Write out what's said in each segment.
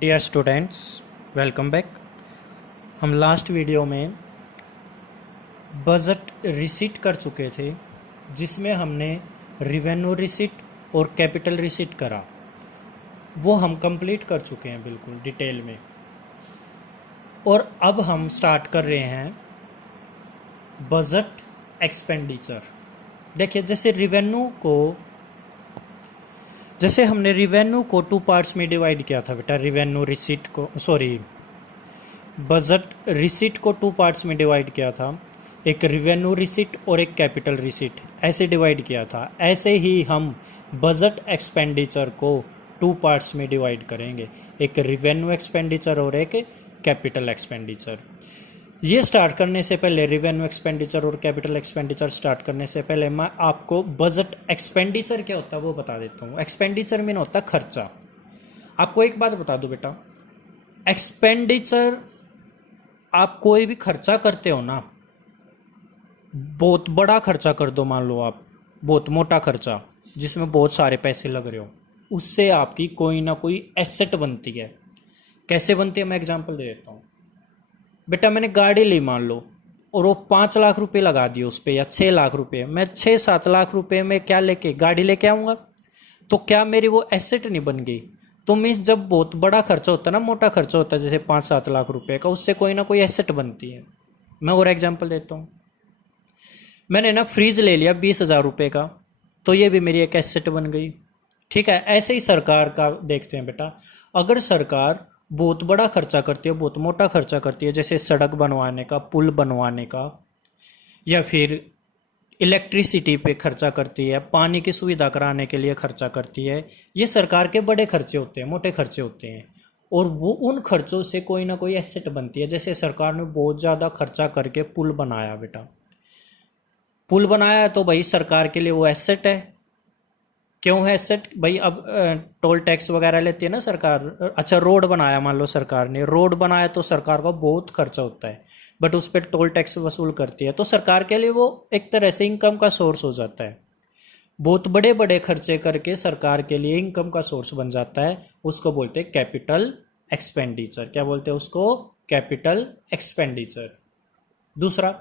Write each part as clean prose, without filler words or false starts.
Dear students, welcome back. हम last video में budget receipt कर चुके थे, जिसमें हमने रिवेन्यू रिसीट और कैपिटल रिसीट करा। वो हम कंप्लीट कर चुके हैं बिल्कुल डिटेल में। और अब हम स्टार्ट कर रहे हैं बजट एक्सपेंडिचर। देखिए, जैसे हमने रिवेन्यू को टू पार्ट्स में डिवाइड किया था बेटा। बजट रिसीट को टू पार्ट्स में डिवाइड किया था, एक रिवेन्यू रिसीट और एक कैपिटल रिसीट, ऐसे डिवाइड किया था। ऐसे ही हम बजट एक्सपेंडिचर को टू पार्ट्स में डिवाइड करेंगे, एक रिवेन्यू एक्सपेंडिचर और एक कैपिटल एक्सपेंडिचर। ये स्टार्ट करने से पहले, रिवेन्यू एक्सपेंडिचर और कैपिटल एक्सपेंडिचर स्टार्ट करने से पहले मैं आपको बजट एक्सपेंडिचर क्या होता है वो बता देता हूँ। एक्सपेंडिचर मीन होता है खर्चा। आपको एक बात बता दूं बेटा, एक्सपेंडिचर आप कोई भी खर्चा करते हो ना, बहुत बड़ा खर्चा कर दो, मान लो आप बहुत मोटा खर्चा जिसमें बहुत सारे पैसे लग रहे हो, उससे आपकी कोई ना कोई एसेट बनती है। कैसे बनती है, मैं एग्जांपल दे देता हूँ बेटा। मैंने गाड़ी ली मान लो, और वो 5 लाख रुपए लगा दिए उस पर, या 6 लाख रुपए। मैं 6-7 लाख रुपए में क्या लेके गाड़ी लेके आऊँगा, तो क्या मेरी वो एसेट नहीं बन गई? तो मीन्स जब बहुत बड़ा खर्चा होता है ना, मोटा खर्चा होता है जैसे 5-7 लाख रुपए का, उससे कोई ना कोई एसेट बनती है। मैं और एग्जांपल देता हूँ। मैंने ना फ्रिज ले लिया 20,000 रुपये का, तो ये भी मेरी एक एसेट बन गई। ठीक है, ऐसे ही सरकार का देखते हैं बेटा। अगर सरकार बहुत बड़ा खर्चा करती है, बहुत मोटा खर्चा करती है, जैसे सड़क बनवाने का, पुल बनवाने का, या फिर इलेक्ट्रिसिटी पे खर्चा करती है, पानी की सुविधा कराने के लिए खर्चा करती है, ये सरकार के बड़े खर्चे होते हैं, मोटे खर्चे होते हैं। और वो उन खर्चों से कोई ना कोई एसेट बनती है। जैसे सरकार ने बहुत ज़्यादा खर्चा करके पुल बनाया बेटा, पुल बनाया तो भाई सरकार के लिए वो एसेट है। क्यों है एसेट भाई? अब टोल टैक्स वगैरह लेती है ना सरकार। अच्छा, रोड बनाया, मान लो सरकार ने रोड बनाया, तो सरकार का बहुत खर्चा होता है, बट उस पर टोल टैक्स वसूल करती है, तो सरकार के लिए वो एक तरह से इनकम का सोर्स हो जाता है। बहुत बड़े बड़े खर्चे करके सरकार के लिए इनकम का सोर्स बन जाता है, उसको बोलते हैं कैपिटल एक्सपेंडिचर। क्या बोलते हैं उसको? Capital expenditure. दूसरा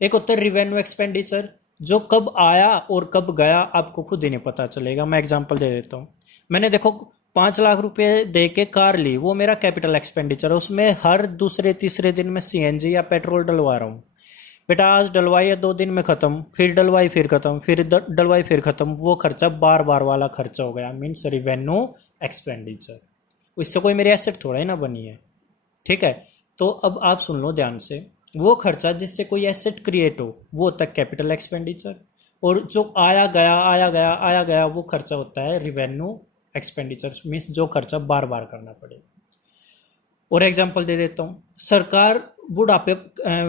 एक होता है रिवेन्यू एक्सपेंडिचर, जो कब आया और कब गया आपको खुद ही नहीं पता चलेगा। मैं एग्जांपल दे देता हूँ। मैंने देखो 5 लाख रुपए दे के कार ली, वो मेरा कैपिटल एक्सपेंडिचर है। उसमें हर दूसरे तीसरे दिन में सीएनजी या पेट्रोल डलवा रहा हूँ बेटा। आज डलवाई है, 2 दिन में ख़त्म, फिर डलवाई फिर ख़त्म, फिर डलवाई फिर ख़त्म। वो खर्चा बार बार वाला खर्चा हो गया, मीन्स रिवेन्यू एक्सपेंडिचर। इससे कोई मेरी एसेट थोड़ा ही ना बनी है। ठीक है, तो अब आप सुन लो ध्यान से। वो खर्चा जिससे कोई एसेट क्रिएट हो वो होता है कैपिटल एक्सपेंडिचर, और जो आया गया आया गया आया गया वो खर्चा होता है रिवेन्यू एक्सपेंडिचर, मीन्स जो खर्चा बार बार करना पड़े। और एग्जांपल दे देता हूँ। सरकार बुढ़ापे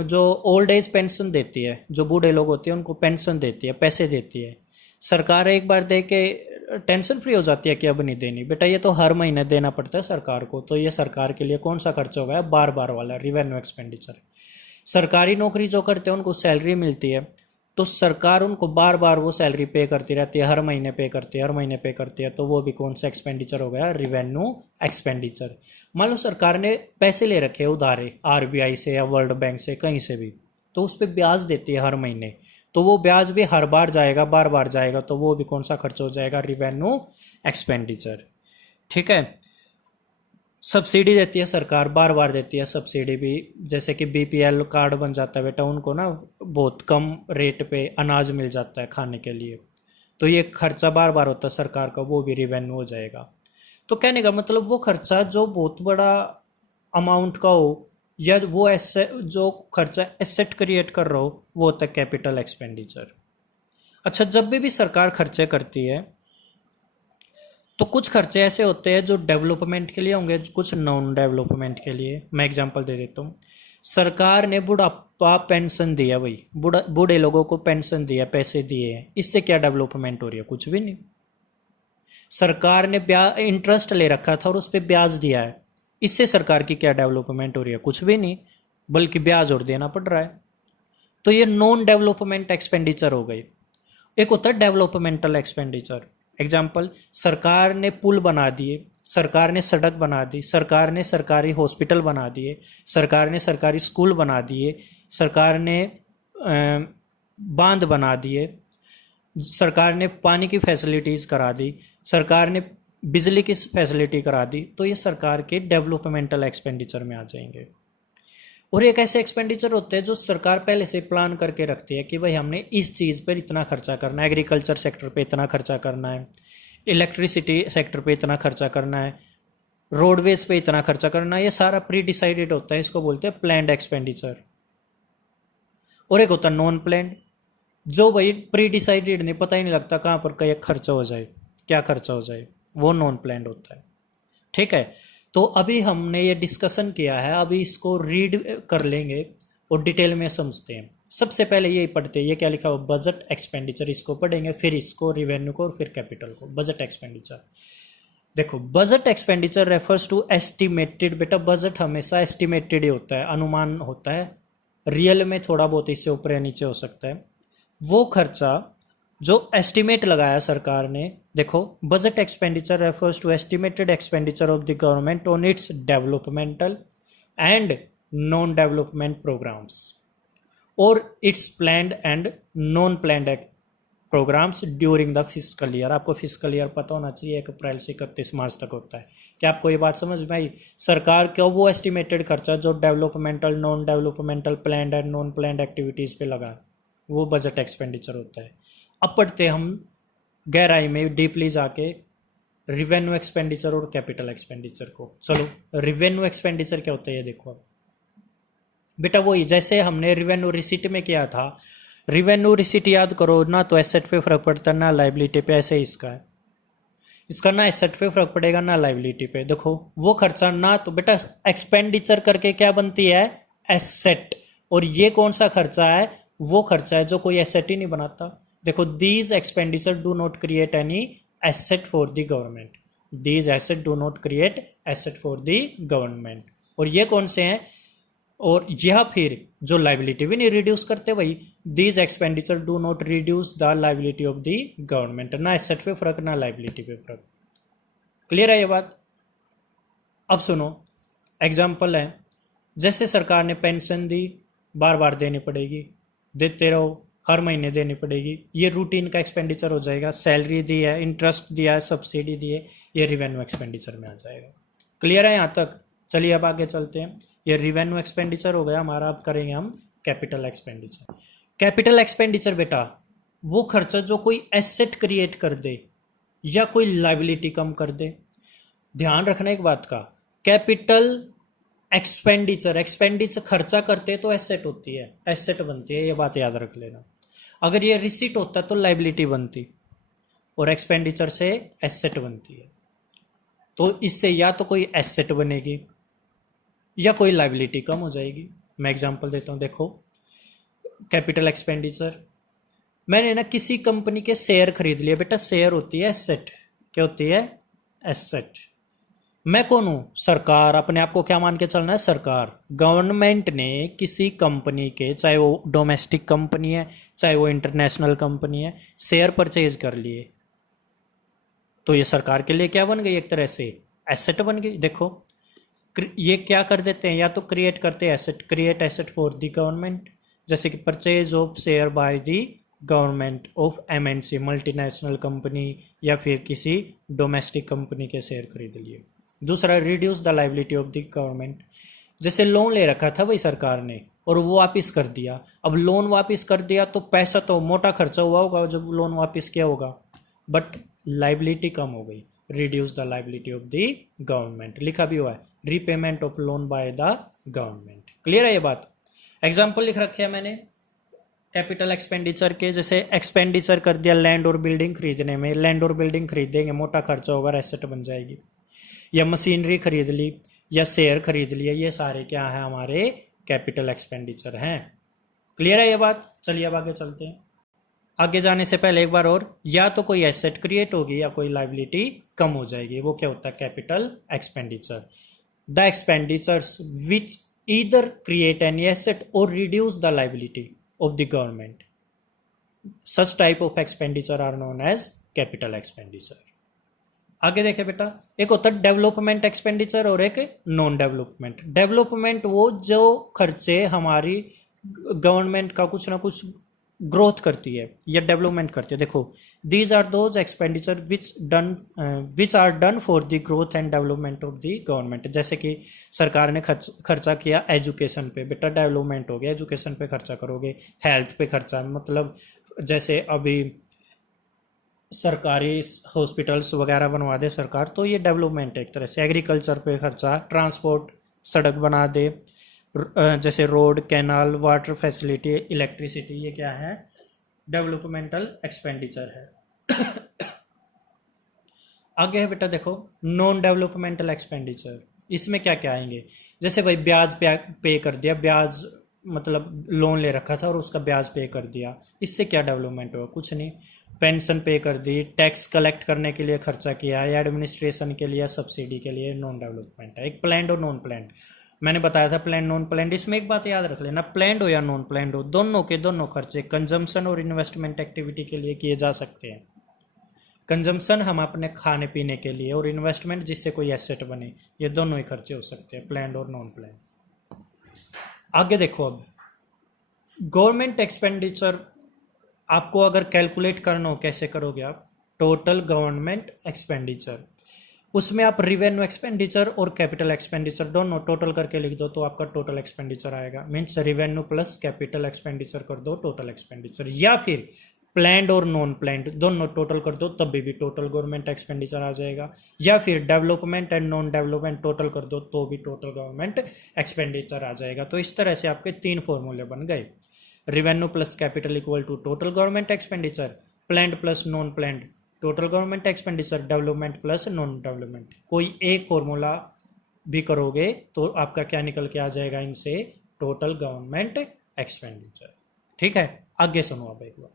जो ओल्ड एज पेंशन देती है, जो बूढ़े लोग होते हैं उनको पेंशन देती है, पैसे देती है। सरकार एक बार दे के टेंशन फ्री हो जाती है कि अब नहीं देनी बेटा, ये तो हर महीने देना पड़ता है सरकार को। तो ये सरकार के लिए कौन सा खर्चा हो गया? बार बार वाला रिवेन्यू एक्सपेंडिचर। सरकारी नौकरी जो करते हैं उनको सैलरी मिलती है, तो सरकार उनको बार बार वो सैलरी पे करती रहती है, हर महीने पे करती है, हर महीने पे करती है। तो वो भी कौन सा एक्सपेंडिचर हो गया? Revenue expenditure. मान लो सरकार ने पैसे ले रखे उधारे आरबीआई से या वर्ल्ड बैंक से, कहीं से भी, तो उस पर ब्याज देती है हर महीने, तो वो ब्याज भी हर बार जाएगा, बार बार जाएगा, तो वो भी कौन सा खर्च हो जाएगा? Revenue expenditure. ठीक है। सब्सिडी देती है सरकार, बार बार देती है सब्सिडी भी। जैसे कि बीपीएल कार्ड बन जाता है बेटा, उनको ना बहुत कम रेट पे अनाज मिल जाता है खाने के लिए, तो ये खर्चा बार बार होता है सरकार का, वो भी रिवेन्यू हो जाएगा। तो कहने का मतलब वो खर्चा जो बहुत बड़ा अमाउंट का हो, या वो ऐसे जो खर्चा एसेट क्रिएट कर रहा हो, वो होता है कैपिटल एक्सपेंडिचर। अच्छा, जब भी सरकार खर्चे करती है तो कुछ खर्चे ऐसे होते हैं जो डेवलपमेंट के लिए होंगे, कुछ नॉन डेवलपमेंट के लिए। मैं एग्जांपल दे देता हूँ। सरकार ने बुढ़ापा पेंशन दिया भाई, बूढ़े लोगों को पेंशन दिया, पैसे दिए हैं, इससे क्या डेवलपमेंट हो रही है? कुछ भी नहीं। सरकार ने इंटरेस्ट ले रखा था और उस पर ब्याज दिया है, इससे सरकार की क्या डेवलपमेंट हो रही है? कुछ भी नहीं, बल्कि ब्याज और देना पड़ रहा है। तो ये नॉन डेवलपमेंट एक्सपेंडिचर हो गई। एक होता है डेवलपमेंटल एक्सपेंडिचर, एग्जाम्पल, सरकार ने पुल बना दिए, सरकार ने सड़क बना दी, सरकार ने सरकारी हॉस्पिटल बना दिए, सरकार ने सरकारी स्कूल बना दिए, सरकार ने बांध बना दिए, सरकार ने पानी की फैसिलिटीज़ करा दी, सरकार ने बिजली की फैसिलिटी करा दी, तो ये सरकार के डेवलपमेंटल एक्सपेंडिचर में आ जाएंगे। और एक ऐसे एक्सपेंडिचर होते हैं जो सरकार पहले से प्लान करके रखती है कि भाई हमने इस चीज़ पर इतना खर्चा करना है, एग्रीकल्चर सेक्टर पे इतना खर्चा करना है, इलेक्ट्रिसिटी सेक्टर पे इतना खर्चा करना है, रोडवेज पे इतना खर्चा करना है, ये सारा प्री डिसाइडेड होता है, इसको बोलते हैं प्लान्ड एक्सपेंडिचर। और एक होता है नॉन प्लान्ड, जो भाई प्री डिसाइडेड नहीं, पता ही नहीं लगता कहाँ पर क्या खर्चा हो जाए, क्या खर्चा हो जाए, वो नॉन प्लान्ड होता है। ठीक है, तो अभी हमने ये डिस्कशन किया है, अभी इसको रीड कर लेंगे और डिटेल में समझते हैं। सबसे पहले यही पढ़ते हैं, ये क्या लिखा हुआ, बजट एक्सपेंडिचर, इसको पढ़ेंगे, फिर इसको रिवेन्यू को और फिर कैपिटल को। बजट एक्सपेंडिचर देखो, budget expenditure refers to estimated, बेटा बजट हमेशा एस्टिमेटेड ही होता है, अनुमान होता है, रियल में थोड़ा बहुत इससे ऊपर या नीचे हो सकता है। वो खर्चा जो एस्टिमेट लगाया सरकार ने, देखो budget expenditure refers to estimated expenditure of the government on its developmental and non development programmes और its planned and non planned programmes during the fiscal year. आपको फिस्कल ईयर पता होना चाहिए, 1 अप्रैल से 31 मार्च तक होता है। क्या आपको ये बात समझ में आई? सरकार का वो एस्टिमेटेड खर्चा जो developmental, non developmental, planned and non planned activities पे लगा, वो बजट एक्सपेंडिचर होता है। अब पढ़ते हम गहराई में डीपली जाके रिवेन्यू एक्सपेंडिचर और कैपिटल एक्सपेंडिचर को। चलो, रिवेन्यू एक्सपेंडिचर क्या होता है ये देखो। अब बेटा वही जैसे हमने रिवेन्यू रिसीट में किया था, रिवेन्यू रिसीट याद करो ना, तो एसेट पे फर्क पड़ता है ना लाइबिलिटी पे, ऐसे ही इसका है, इसका ना एसेट पे फर्क पड़ेगा ना लाइबिलिटी पे। देखो वो खर्चा ना, तो बेटा एक्सपेंडिचर करके क्या बनती है, एसेट, और ये कौन सा खर्चा है, वो खर्चा है जो कोई एसेट ही नहीं बनाता। देखो, these expenditure do not create any asset for the government, these asset do not create asset for the government, और ये कौन से हैं, और यह फिर जो लाइबिलिटी भी नहीं रिड्यूस करते भाई, these expenditure do not reduce the liability of the government, ना एसेट पे फर्क ना लाइबिलिटी पे फर्क। क्लियर है ये बात? अब सुनो, एग्जाम्पल है, जैसे सरकार ने पेंशन दी, बार बार देनी पड़ेगी, देते रहो, हर महीने देनी पड़ेगी, ये रूटीन का एक्सपेंडिचर हो जाएगा। सैलरी दी है, इंटरेस्ट दिया है, सब्सिडी दी है, ये रिवेन्यू एक्सपेंडिचर में आ जाएगा। क्लियर है यहाँ तक? चलिए अब आगे चलते हैं। ये रिवेन्यू एक्सपेंडिचर हो गया हमारा, अब करेंगे हम कैपिटल एक्सपेंडिचर। कैपिटल एक्सपेंडिचर बेटा वो खर्चा जो कोई एसेट क्रिएट कर दे या कोई लाइबिलिटी कम कर दे। ध्यान रखना एक बात का, कैपिटल एक्सपेंडिचर खर्चा करते तो एसेट होती है, एसेट बनती है, ये बात याद रख लेना। अगर ये रिसीट होता तो लाइबिलिटी बनती, और एक्सपेंडिचर से एसेट बनती है, तो इससे या तो कोई एसेट बनेगी या कोई लाइबिलिटी कम हो जाएगी। मैं एग्जांपल देता हूँ, देखो कैपिटल एक्सपेंडिचर, मैंने ना किसी कंपनी के शेयर खरीद लिए। बेटा शेयर होती है एसेट, क्या होती है, एसेट। मैं कौन हूँ, सरकार, अपने आप को क्या मान के चलना है, सरकार। गवर्नमेंट ने किसी कंपनी के, चाहे वो डोमेस्टिक कंपनी है चाहे वो इंटरनेशनल कंपनी है, शेयर परचेज कर लिए, तो ये सरकार के लिए क्या बन गई, एक तरह से एसेट बन गई। देखो ये क्या कर देते हैं, या तो क्रिएट करते हैं asset, create asset for the government, जैसे कि purchase of share by the government of MNC, multinational company, या फिर किसी डोमेस्टिक कंपनी के शेयर खरीद लिए। दूसरा, reduce the liability of the government, जैसे लोन ले रखा था भाई सरकार ने और वो वापस कर दिया। अब लोन वापस कर दिया तो पैसा तो मोटा खर्चा हुआ होगा जब लोन वापस किया होगा, बट लाइबिलिटी कम हो गई, reduce the liability of the government. लिखा भी हुआ है, repayment of loan by the government. Clear है ये बात? एग्जाम्पल लिख रखे है मैंने कैपिटल एक्सपेंडिचर के, जैसे एक्सपेंडिचर कर दिया लैंड और बिल्डिंग खरीदने में, लैंड और बिल्डिंग खरीदेंगे, मोटा खर्चा होगा, एसेट बन जाएगी। या मशीनरी खरीद ली या शेयर खरीद लिया, ये सारे क्या है, हमारे कैपिटल एक्सपेंडिचर हैं। क्लियर है ये बात? चलिए अब आगे चलते हैं। आगे जाने से पहले एक बार और, या तो कोई एसेट क्रिएट होगी या कोई लाइबिलिटी कम हो जाएगी, वो क्या होता है, capital expenditure. The expenditures which either create any asset और reduce the liability of the government, such type of expenditure are known as capital expenditure. आगे देखें बेटा, एक होता है डेवलपमेंट एक्सपेंडिचर और एक नॉन डेवलपमेंट। डेवलपमेंट वो जो खर्चे हमारी गवर्नमेंट का कुछ ना कुछ ग्रोथ करती है या डेवलपमेंट करती है। देखो, these are those expenditure which are done for the growth and development of the government. जैसे कि सरकार ने खर्चा किया एजुकेशन पे, बेटा डेवलपमेंट हो गया, एजुकेशन पे खर्चा करोगे। हेल्थ पे खर्चा, मतलब जैसे अभी सरकारी हॉस्पिटल्स वगैरह बनवा दे सरकार, तो ये डेवलपमेंट है एक तरह से। एग्रीकल्चर पे खर्चा, ट्रांसपोर्ट, सड़क बना दे, जैसे road, canal, water facility, electricity, ये क्या है, डेवलपमेंटल एक्सपेंडिचर है। आगे है बेटा देखो नॉन डेवलपमेंटल एक्सपेंडिचर। इसमें क्या क्या आएंगे, जैसे भाई ब्याज पे कर दिया, ब्याज मतलब लोन ले रखा था और उसका ब्याज पे कर दिया, इससे क्या डेवलपमेंट हुआ, कुछ नहीं। पेंशन पे कर दी, टैक्स कलेक्ट करने के लिए खर्चा किया है, एडमिनिस्ट्रेशन के लिए, सब्सिडी के लिए, नॉन डेवलपमेंट है। एक प्लैंड और नॉन प्लैंड, मैंने बताया था प्लैंड नॉन प्लैंड। इसमें एक बात याद रख लेना, प्लैंड हो या नॉन प्लैंड हो, दोनों के दोनों खर्चे कंजम्पशन और इन्वेस्टमेंट एक्टिविटी के लिए किए जा सकते हैं। कंजम्पशन हम अपने खाने पीने के लिए, और इन्वेस्टमेंट जिससे कोई एसेट बने, ये दोनों ही खर्चे हो सकते हैं, प्लैंड और नॉन प्लैंड। आगे देखो, अब गवर्नमेंट एक्सपेंडिचर आपको अगर कैलकुलेट करना हो, कैसे करोगे आप, टोटल गवर्नमेंट एक्सपेंडिचर, उसमें आप रिवेन्यू एक्सपेंडिचर और कैपिटल एक्सपेंडिचर दोनों टोटल करके लिख दो तो आपका टोटल एक्सपेंडिचर आएगा। Means revenue plus capital expenditure कर दो टोटल एक्सपेंडिचर, या फिर प्लैंड और नॉन प्लैंड दोनों टोटल कर दो तब भी टोटल गवर्नमेंट एक्सपेंडिचर आ जाएगा, या फिर development and non development total कर दो तो भी टोटल गवर्नमेंट एक्सपेंडिचर आ जाएगा। तो इस तरह से आपके 3 फॉर्मूले बन गए, revenue plus capital equal to total government expenditure, planned plus non planned total government expenditure, development plus non development. कोई एक फॉर्मूला भी करोगे तो आपका क्या निकल के आ जाएगा इनसे, टोटल गवर्नमेंट एक्सपेंडिचर। ठीक है, आगे सुनो अब एक बार।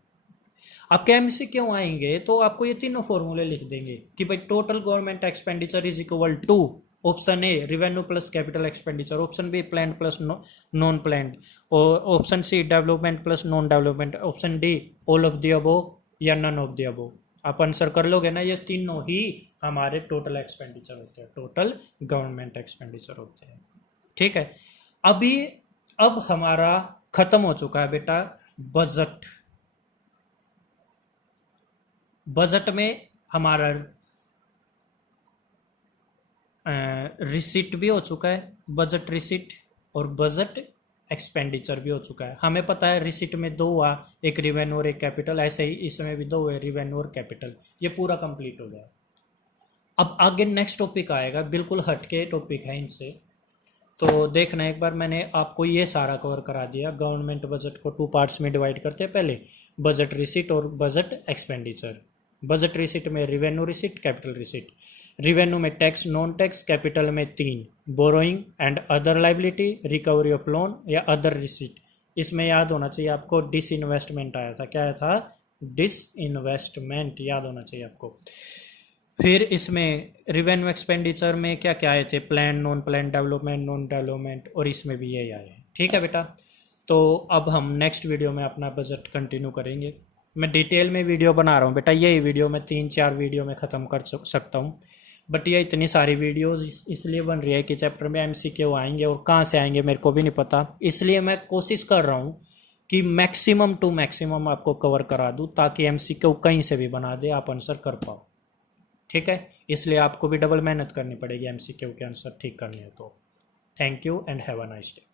आपके एमसीक्यू आएंगे तो आपको ये तीनों फॉर्मूले लिख देंगे कि भाई total government expenditure is equal to, option A revenue plus capital expenditure, option B planned plus non planned, और option C development plus non development, option D all of the above या नन ऑफ द अबोव। आप answer कर लोगे ना, ये तीनों ही हमारे total expenditure होते हैं, टोटल गवर्नमेंट एक्सपेंडिचर होते हैं। ठीक है, अब हमारा खत्म हो चुका है बेटा बजट। बजट में हमारा रिसीट भी हो चुका है, बजट रिसीट, और बजट एक्सपेंडिचर भी हो चुका है। हमें पता है रिसीट में 2 हुआ, एक रिवेन्यू और एक कैपिटल, ऐसे ही इसमें भी 2 हुए, रिवेन्यू और कैपिटल। ये पूरा कंप्लीट हो गया। अब आगे नेक्स्ट टॉपिक आएगा, बिल्कुल हटके टॉपिक है इनसे, तो देखना एक बार। मैंने आपको ये सारा कवर करा दिया। गवर्नमेंट बजट को 2 पार्ट्स में डिवाइड करते हैं, पहले बजट रिसीट और बजट एक्सपेंडिचर। बजट रिसीट में revenue receipt, capital receipt. Revenue में टैक्स, नॉन टैक्स, कैपिटल में 3 borrowing and other liability, recovery of loan या अदर रिसीट। इसमें याद होना चाहिए आपको डिसइन्वेस्टमेंट आया था, क्या आया था, डिसइन्वेस्टमेंट, याद होना चाहिए आपको। फिर इसमें रिवेन्यू एक्सपेंडिचर में क्या क्या आए थे, plan, non plan, development, non development, और इसमें भी यही आए हैं। ठीक है बेटा, तो अब हम नेक्स्ट वीडियो में अपना बजट कंटिन्यू करेंगे। मैं डिटेल में वीडियो बना रहा हूँ बेटा, यही वीडियो मैं 3-4 वीडियो में ख़त्म कर सकता हूँ, बट ये इतनी सारी वीडियोस इसलिए बन रही है कि चैप्टर में एमसीक्यू आएंगे और कहाँ से आएंगे मेरे को भी नहीं पता, इसलिए मैं कोशिश कर रहा हूँ कि मैक्सिमम टू मैक्सिमम आपको कवर करा दूँ ताकि एमसीक्यू कहीं से भी बना दे, आप आंसर कर पाओ। ठीक है, इसलिए आपको भी डबल मेहनत करनी पड़ेगी एमसीक्यू के आंसर ठीक करने हैं। तो thank you and have a nice day.